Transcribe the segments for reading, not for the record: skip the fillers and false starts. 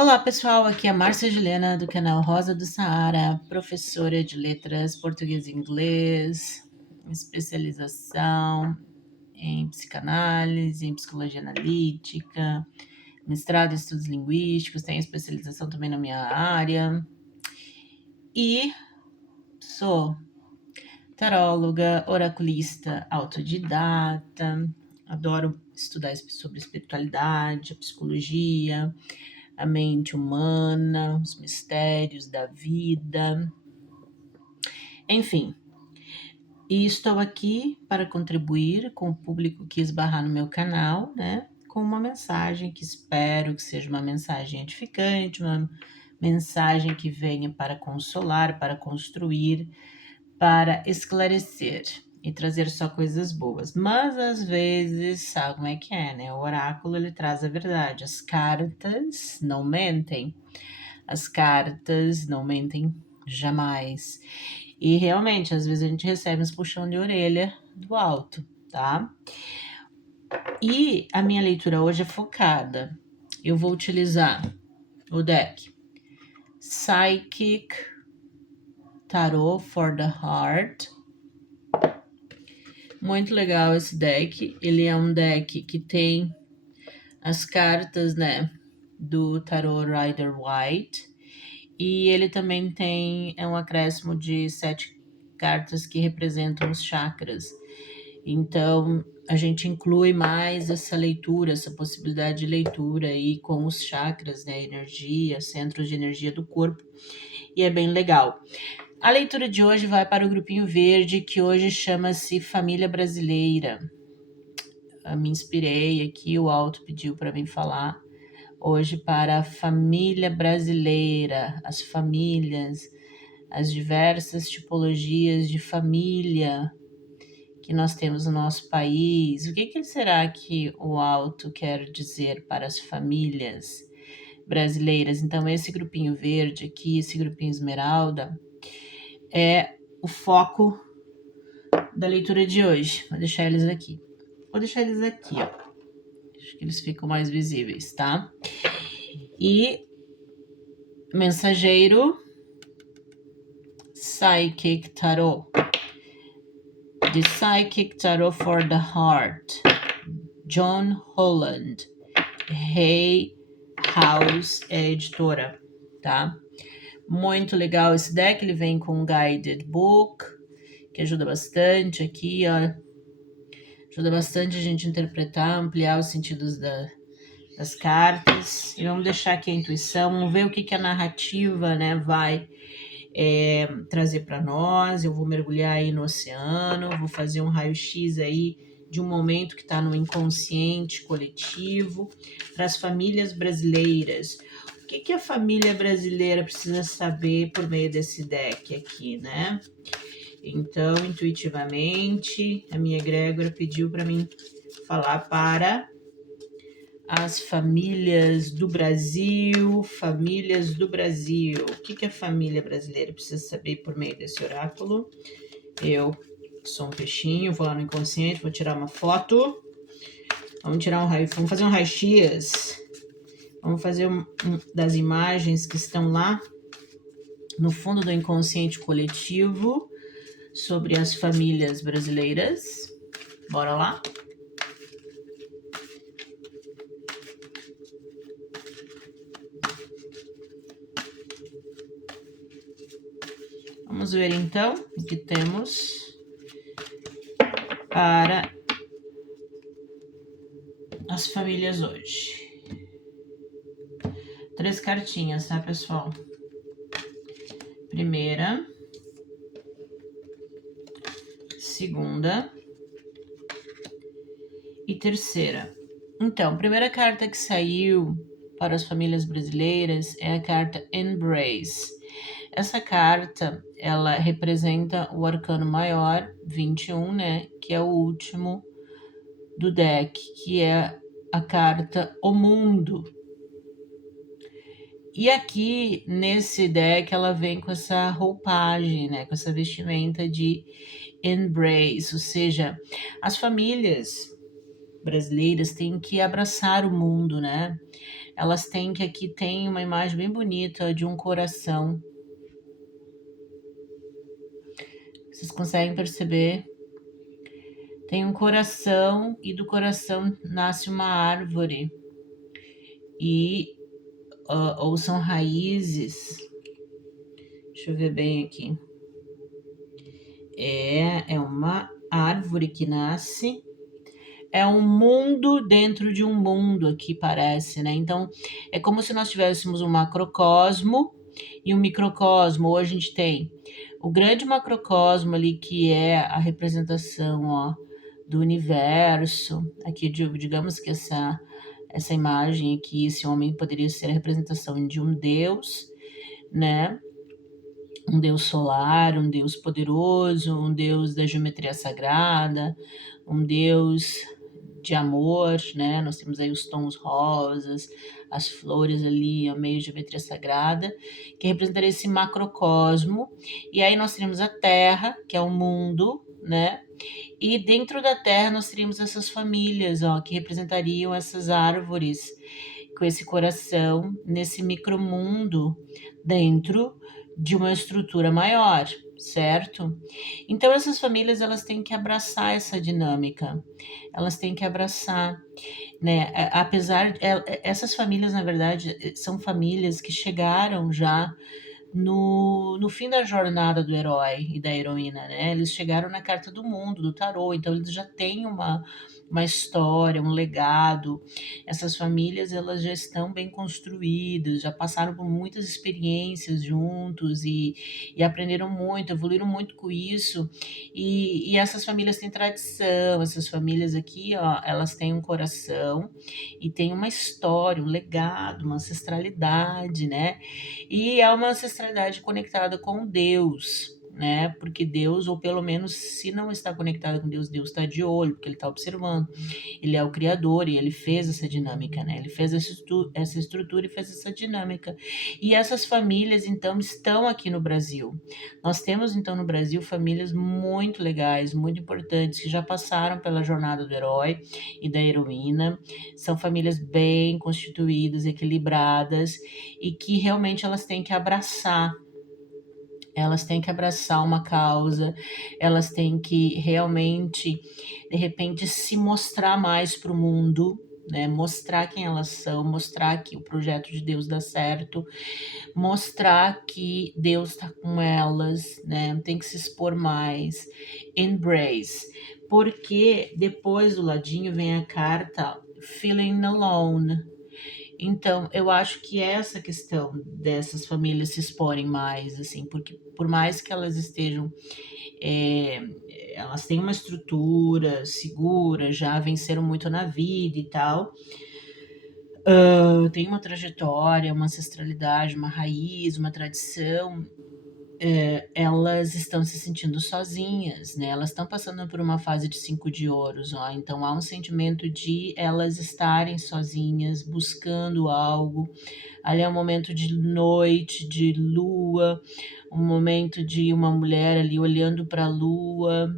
Olá pessoal, aqui é a Márcia Juliana do canal Rosa do Saara, professora de letras português e inglês, especialização em psicanálise, em psicologia analítica, mestrado em estudos linguísticos, tenho especialização também na minha área e sou taróloga, oraculista autodidata, adoro estudar sobre espiritualidade, psicologia, a mente humana, os mistérios da vida, enfim. E estou aqui para contribuir com o público que esbarrar no meu canal, né? Com uma mensagem que espero que seja uma mensagem edificante, uma mensagem que venha para consolar, para construir, para esclarecer e trazer só coisas boas. Mas às vezes, sabe como é que é, né? O oráculo ele traz a verdade. As cartas não mentem. As cartas não mentem jamais. E realmente, às vezes a gente recebe uns puxão de orelha do alto, tá? E a minha leitura hoje é focada. Eu vou utilizar o deck Psychic Tarot for the Heart. Muito legal esse deck. Ele é um deck que tem as cartas, né, do Tarot Rider-Waite. E ele também tem um acréscimo de 7 cartas que representam os chakras. Então, a gente inclui mais essa leitura, essa possibilidade de leitura aí com os chakras, né, energia, centros de energia do corpo. E é bem legal. A leitura de hoje vai para o grupinho verde, que hoje chama-se Família Brasileira. Eu me inspirei aqui, o Alto pediu para mim falar hoje para a família brasileira, as famílias, as diversas tipologias de família que nós temos no nosso país. O que será que o Alto quer dizer para as famílias brasileiras? Então, esse grupinho verde aqui, esse grupinho esmeralda, é o foco da leitura de hoje. Vou deixar eles aqui. Vou deixar eles aqui, ó. Acho que eles ficam mais visíveis, tá? E mensageiro Psychic Tarot. The Psychic Tarot for the Heart. John Holland. Hay House é a editora, tá? Muito legal esse deck, ele vem com um guided book, que ajuda bastante aqui, ó. Ajuda bastante a gente interpretar, ampliar os sentidos das cartas. E vamos deixar aqui a intuição, vamos ver o que a narrativa, né, vai trazer para nós. Eu vou mergulhar aí no oceano, vou fazer um raio-x aí de um momento que está no inconsciente coletivo para as famílias brasileiras. O que a família brasileira precisa saber por meio desse deck aqui, né? Então, intuitivamente, a minha egrégora pediu para mim falar para as famílias do Brasil, famílias do Brasil. O que a família brasileira precisa saber por meio desse oráculo? Eu sou um peixinho, vou lá no inconsciente, vou tirar uma foto. Vamos fazer um raio-x. Vamos fazer das imagens que estão lá no fundo do inconsciente coletivo sobre as famílias brasileiras. Bora lá? Vamos ver então o que temos para as famílias hoje. 3 cartinhas, tá, pessoal? Primeira, segunda e terceira. Então, a primeira carta que saiu para as famílias brasileiras é a carta Embrace. Essa carta, ela representa o arcano maior, 21, né, que é o último do deck, que é a carta O Mundo. E aqui, nesse deck, ela vem com essa roupagem, né, com essa vestimenta de embrace, ou seja, as famílias brasileiras têm que abraçar o mundo, né? elas têm que aqui tem uma imagem bem bonita de um coração. Vocês conseguem perceber? Tem um coração e do coração nasce uma árvore. E ou são raízes. Deixa eu ver bem aqui. É uma árvore que nasce. É um mundo dentro de um mundo aqui, parece, né? Então, é como se nós tivéssemos um macrocosmo e um microcosmo. Hoje a gente tem o grande macrocosmo ali, que é a representação, ó, do universo. Aqui, digamos que essa imagem aqui, esse homem poderia ser a representação de um deus, né? Um deus solar, um deus poderoso, um deus da geometria sagrada, um deus de amor, né? Nós temos aí os tons rosas, as flores ali, ao meio de geometria sagrada, que representaria esse macrocosmo. E aí nós teríamos a Terra, que é o mundo, né? E dentro da Terra nós teríamos essas famílias, ó, que representariam essas árvores com esse coração nesse micromundo dentro de uma estrutura maior, certo? Então essas famílias elas têm que abraçar essa dinâmica, elas têm que abraçar, né? Apesar essas famílias na verdade são famílias que chegaram já no fim da jornada do herói e da heroína, né? Eles chegaram na carta do mundo, do tarô, então eles já têm uma história, um legado. Essas famílias, elas já estão bem construídas, já passaram por muitas experiências juntos e aprenderam muito, evoluíram muito com isso. E essas famílias têm tradição, essas famílias aqui, ó, elas têm um coração e têm uma história, um legado, uma ancestralidade, né? E é uma ancestralidade conectada com Deus, né? Porque Deus, ou pelo menos se não está conectada com Deus, Deus está de olho, porque ele está observando. Ele é o criador e ele fez essa dinâmica, né? Ele fez essa estrutura e fez essa dinâmica. E essas famílias, então, estão aqui no Brasil. Nós temos, então, no Brasil, famílias muito legais, muito importantes, que já passaram pela jornada do herói e da heroína. São famílias bem constituídas, equilibradas, e que realmente elas têm que abraçar uma causa, elas têm que realmente, de repente, se mostrar mais para o mundo, né? Mostrar quem elas são, mostrar que o projeto de Deus dá certo, mostrar que Deus está com elas, né? Tem que se expor mais, embrace, porque depois do ladinho vem a carta Feeling Alone. Então, eu acho que essa questão dessas famílias se exporem mais, assim, porque por mais que elas estejam, é, elas têm uma estrutura segura, já venceram muito na vida e tal, tem uma trajetória, uma ancestralidade, uma raiz, uma tradição, elas estão se sentindo sozinhas, né? Elas estão passando por uma fase de 5 de ouros, ó. Então há um sentimento de elas estarem sozinhas, buscando algo. Ali é um momento de noite, de lua, um momento de uma mulher ali olhando para a lua,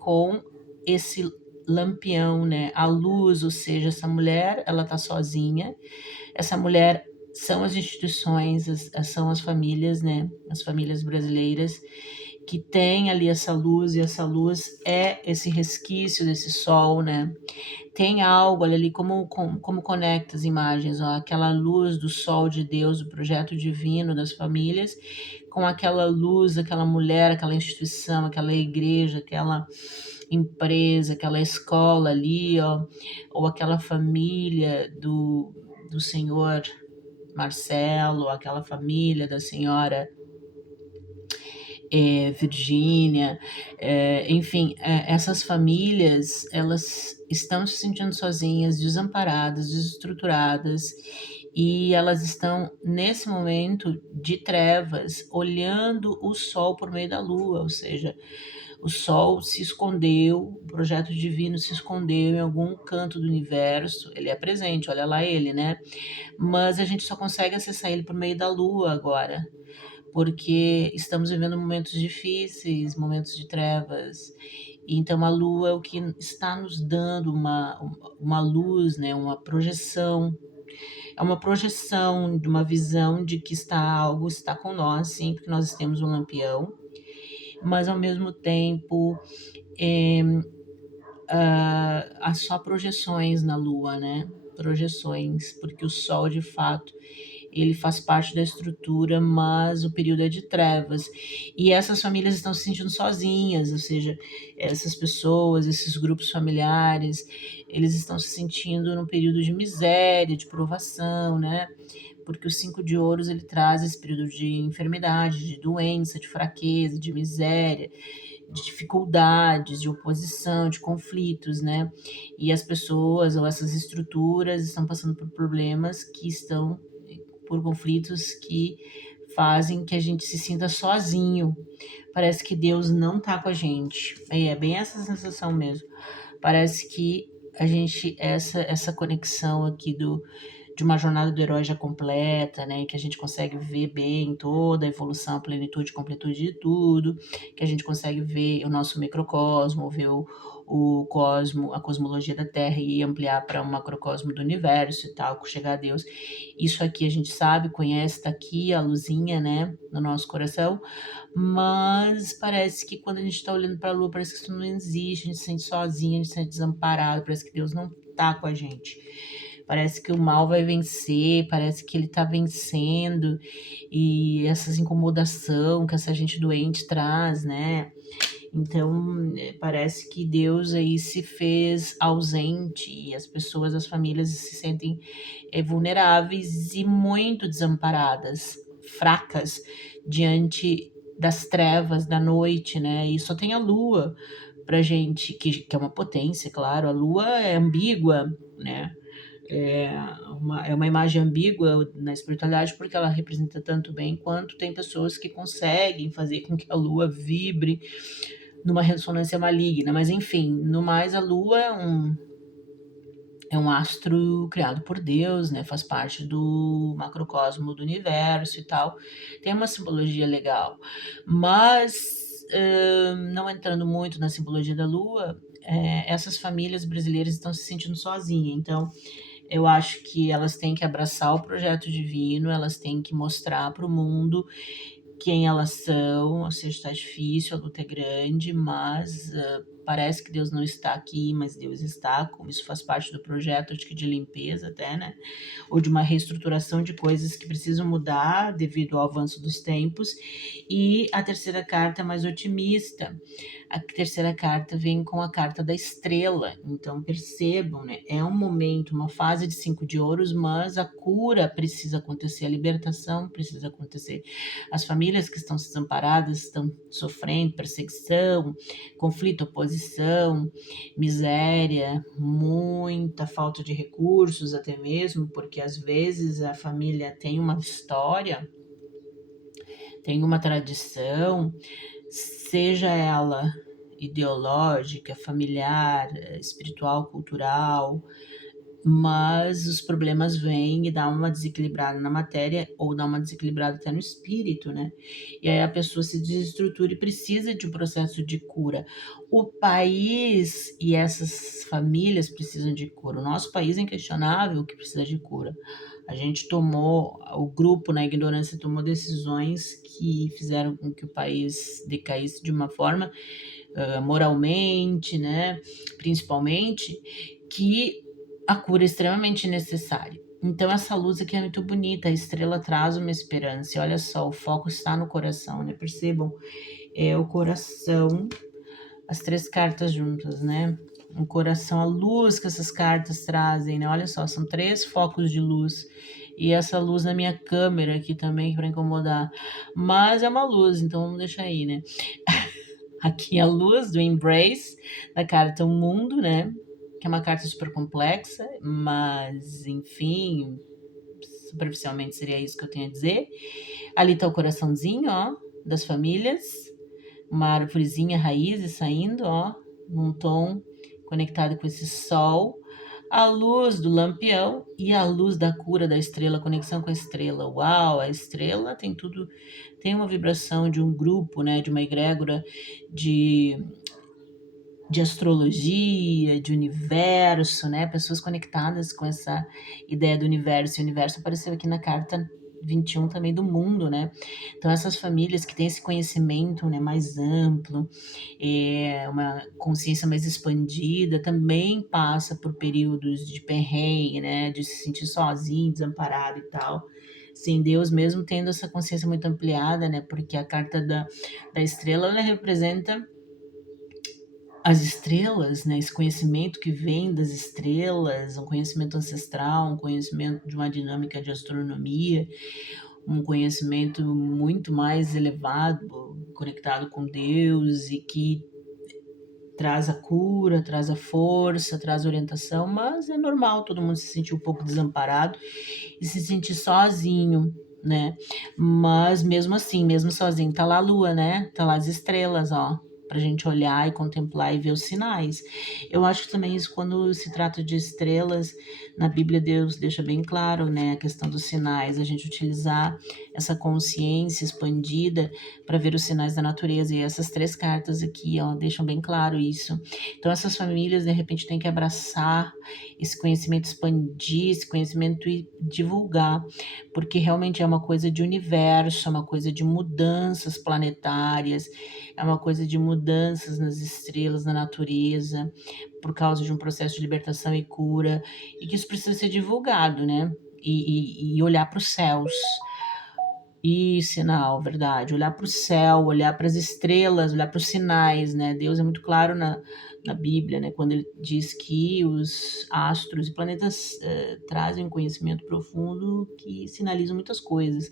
com esse lampião, né? A luz, ou seja, essa mulher, ela tá sozinha. Essa mulher são as instituições, são as famílias, né? As famílias brasileiras que têm ali essa luz, e essa luz é esse resquício desse sol, né? Tem algo ali, como conecta as imagens, ó, aquela luz do sol de Deus, do projeto divino das famílias, com aquela luz, aquela mulher, aquela instituição, aquela igreja, aquela empresa, aquela escola ali, ó, ou aquela família do senhor Marcelo, aquela família da senhora Virgínia, enfim, essas famílias, elas estão se sentindo sozinhas, desamparadas, desestruturadas, e elas estão nesse momento de trevas, olhando o sol por meio da lua, ou seja, o sol se escondeu, o projeto divino se escondeu em algum canto do universo, ele é presente, olha lá ele, né? Mas a gente só consegue acessar ele por meio da lua agora, porque estamos vivendo momentos difíceis, momentos de trevas. Então a lua é o que está nos dando uma luz, né, uma projeção. É uma projeção de uma visão de que algo está com nós, sempre que nós temos um lampião, mas ao mesmo tempo há só projeções na Lua, né? Projeções, porque o Sol, de fato, ele faz parte da estrutura, mas o período é de trevas. E essas famílias estão se sentindo sozinhas, ou seja, essas pessoas, esses grupos familiares, eles estão se sentindo num período de miséria, de provação, né? Porque o 5 de ouros ele traz esse período de enfermidade, de doença, de fraqueza, de miséria, de dificuldades, de oposição, de conflitos, né? E as pessoas ou essas estruturas estão passando por problemas que estão por conflitos que fazem que a gente se sinta sozinho. Parece que Deus não tá com a gente. É bem essa sensação mesmo. Parece que a gente essa conexão aqui de uma jornada do herói já completa, né, que a gente consegue ver bem toda a evolução, a plenitude, completude de tudo, que a gente consegue ver o nosso microcosmo, ver o cosmo, a cosmologia da Terra e ampliar para um macrocosmo do universo e tal, chegar a Deus. Isso aqui a gente sabe, conhece, tá aqui a luzinha, né, no nosso coração, mas parece que quando a gente tá olhando para a Lua, parece que isso não existe, a gente se sente sozinho, a gente se sente desamparado, parece que Deus não tá com a gente. Parece que o mal vai vencer, parece que ele tá vencendo, e essas incomodação que essa gente doente traz, né? Então, parece que Deus aí se fez ausente e as pessoas, as famílias se sentem vulneráveis e muito desamparadas, fracas diante das trevas da noite, né? E só tem a lua pra gente, que é uma potência, claro, a lua é ambígua, né? É uma imagem ambígua na espiritualidade porque ela representa tanto bem quanto tem pessoas que conseguem fazer com que a lua vibre numa ressonância maligna. Mas enfim, no mais a lua é um astro criado por Deus, né? Faz parte do macrocosmo do universo e tal. Tem uma simbologia legal. Mas, não entrando muito na simbologia da lua, essas famílias brasileiras estão se sentindo sozinhas. Então, eu acho que elas têm que abraçar o projeto divino, elas têm que mostrar para o mundo quem elas são, ou seja, está difícil, a luta é grande, mas parece que Deus não está aqui, mas Deus está, como isso faz parte do projeto, acho que de limpeza até, né? Ou de uma reestruturação de coisas que precisam mudar devido ao avanço dos tempos. E a terceira carta é mais otimista. A terceira carta vem com a carta da estrela. Então percebam, né? É um momento, uma fase de 5 de ouros, mas a cura precisa acontecer, a libertação precisa acontecer. As famílias que estão desamparadas estão sofrendo perseguição, conflito, oposição, miséria, muita falta de recursos até mesmo, porque às vezes a família tem uma história, tem uma tradição, seja ela ideológica, familiar, espiritual, cultural, mas os problemas vêm e dá uma desequilibrada na matéria ou dá uma desequilibrada até no espírito, né? E aí a pessoa se desestrutura e precisa de um processo de cura. O país e essas famílias precisam de cura. O nosso país é inquestionável que precisa de cura. A gente tomou, o grupo na ignorância tomou decisões que fizeram com que o país decaísse de uma forma, moralmente, né? Principalmente, que a cura é extremamente necessária. Então, essa luz aqui é muito bonita, a estrela traz uma esperança. E olha só, o foco está no coração, né? Percebam, é o coração, as três cartas juntas, né? O coração, a luz que essas cartas trazem, né? Olha só, são 3 focos de luz. E essa luz na minha câmera aqui também, para incomodar. Mas é uma luz, então vamos deixar aí, né? Aqui a luz do Embrace, da carta O Mundo, né? Que é uma carta super complexa, mas enfim, superficialmente seria isso que eu tenho a dizer. Ali tá o coraçãozinho, ó, das famílias, uma árvorezinha, raízes saindo, ó, num tom conectado com esse sol. A luz do lampião e a luz da cura da estrela, conexão com a estrela. Uau, a estrela tem tudo, tem uma vibração de um grupo, né, de uma egrégora de de astrologia, de universo, né? Pessoas conectadas com essa ideia do universo. E o universo apareceu aqui na carta 21 também do mundo, né? Então essas famílias que têm esse conhecimento, né, mais amplo, uma consciência mais expandida, também passa por períodos de perrengue, né, de se sentir sozinho, desamparado e tal. Sem Deus, mesmo tendo essa consciência muito ampliada, né? Porque a carta da estrela, ela representa as estrelas, né, esse conhecimento que vem das estrelas, um conhecimento ancestral, um conhecimento de uma dinâmica de astronomia, um conhecimento muito mais elevado, conectado com Deus e que traz a cura, traz a força, traz a orientação, mas é normal todo mundo se sentir um pouco desamparado e se sentir sozinho, né? Mas mesmo assim, mesmo sozinho, tá lá a lua, né? Tá lá as estrelas, ó, pra gente olhar e contemplar e ver os sinais. Eu acho que também isso, quando se trata de estrelas, na Bíblia Deus deixa bem claro, né, a questão dos sinais, a gente utilizar essa consciência expandida para ver os sinais da natureza. E essas 3 cartas aqui, ó, deixam bem claro isso. Então essas famílias, de repente, têm que abraçar esse conhecimento, expandir esse conhecimento e divulgar, porque realmente é uma coisa de universo, é uma coisa de mudanças planetárias, é uma coisa de mudanças nas estrelas, na natureza, por causa de um processo de libertação e cura, e que isso precisa ser divulgado, né? E olhar para os céus. E sinal, verdade. Olhar para o céu, olhar para as estrelas, olhar para os sinais, né? Deus é muito claro na Bíblia, né? Quando ele diz que os astros e planetas trazem um conhecimento profundo que sinalizam muitas coisas.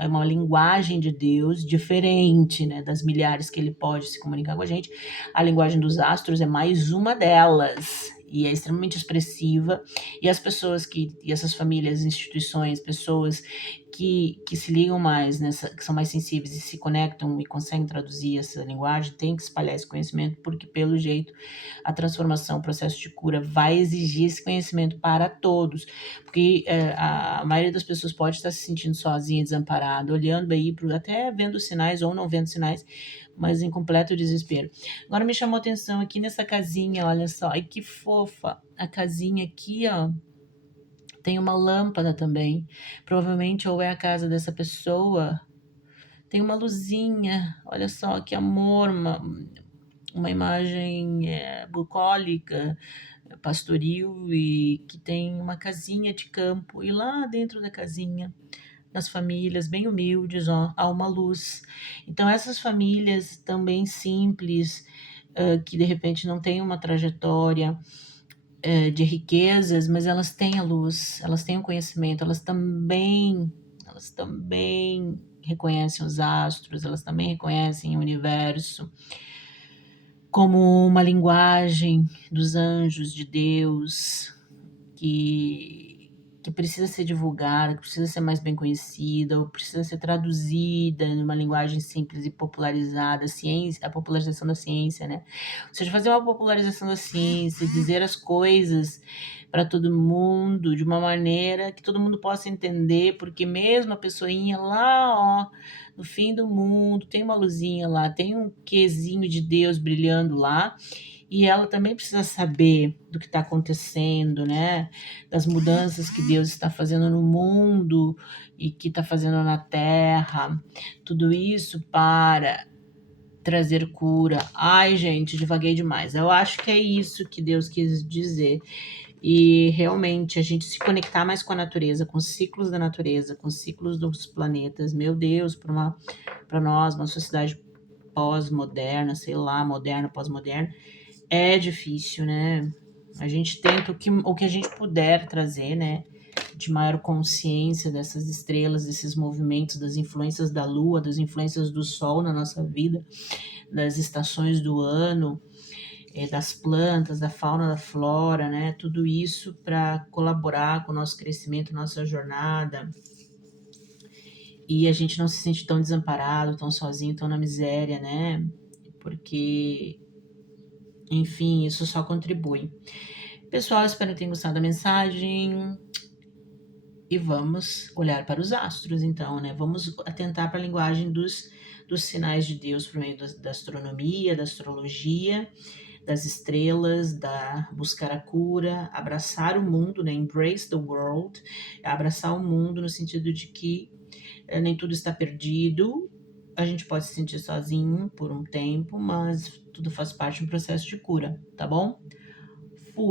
É uma linguagem de Deus diferente, né? Das milhares que ele pode se comunicar com a gente. A linguagem dos astros é mais uma delas. E é extremamente expressiva. E as pessoas e essas famílias, instituições, pessoas que se ligam mais, que são mais sensíveis e se conectam e conseguem traduzir essa linguagem, tem que espalhar esse conhecimento, porque pelo jeito a transformação, o processo de cura vai exigir esse conhecimento para todos, porque a maioria das pessoas pode estar se sentindo sozinha, desamparada, olhando aí, até vendo sinais ou não vendo sinais, mas em completo desespero. Agora me chamou a atenção aqui nessa casinha, olha só, ai que fofa, a casinha aqui, ó, tem uma lâmpada também. Provavelmente ou é a casa dessa pessoa. Tem uma luzinha. Olha só que amor, uma imagem bucólica, pastoril e que tem uma casinha de campo. E lá dentro da casinha, nas famílias bem humildes, ó, há uma luz. Então essas famílias também simples, que de repente não têm uma trajetória de riquezas, mas elas têm a luz, elas têm o conhecimento, elas também reconhecem os astros, elas também reconhecem o universo como uma linguagem dos anjos de Deus que precisa ser divulgada, que precisa ser mais bem conhecida, ou precisa ser traduzida numa linguagem simples e popularizada, a popularização da ciência, né? Ou seja, fazer uma popularização da ciência, dizer as coisas para todo mundo de uma maneira que todo mundo possa entender, porque mesmo a pessoinha lá, ó, no fim do mundo, tem uma luzinha lá, tem um quezinho de Deus brilhando lá, e ela também precisa saber do que está acontecendo, né? Das mudanças que Deus está fazendo no mundo e que está fazendo na terra. Tudo isso para trazer cura. Ai, gente, divaguei demais. Eu acho que é isso que Deus quis dizer. E realmente a gente se conectar mais com a natureza, com os ciclos da natureza, com os ciclos dos planetas. Meu Deus, para nós, uma sociedade pós-moderna, sei lá, moderna, pós-moderna, é difícil, né? A gente tenta o que a gente puder trazer, né? De maior consciência dessas estrelas, desses movimentos, das influências da lua, das influências do sol na nossa vida, das estações do ano, das plantas, da fauna, da flora, né? Tudo isso para colaborar com o nosso crescimento, nossa jornada. E a gente não se sente tão desamparado, tão sozinho, tão na miséria, né? Porque, enfim, isso só contribui. Pessoal, espero que tenham gostado da mensagem. E vamos olhar para os astros, então, né? Vamos atentar para a linguagem dos sinais de Deus por meio da astronomia, da astrologia, das estrelas, buscar a cura, abraçar o mundo, né? Embrace the world, abraçar o mundo no sentido de que nem tudo está perdido, a gente pode se sentir sozinho por um tempo, mas tudo faz parte de um processo de cura, tá bom?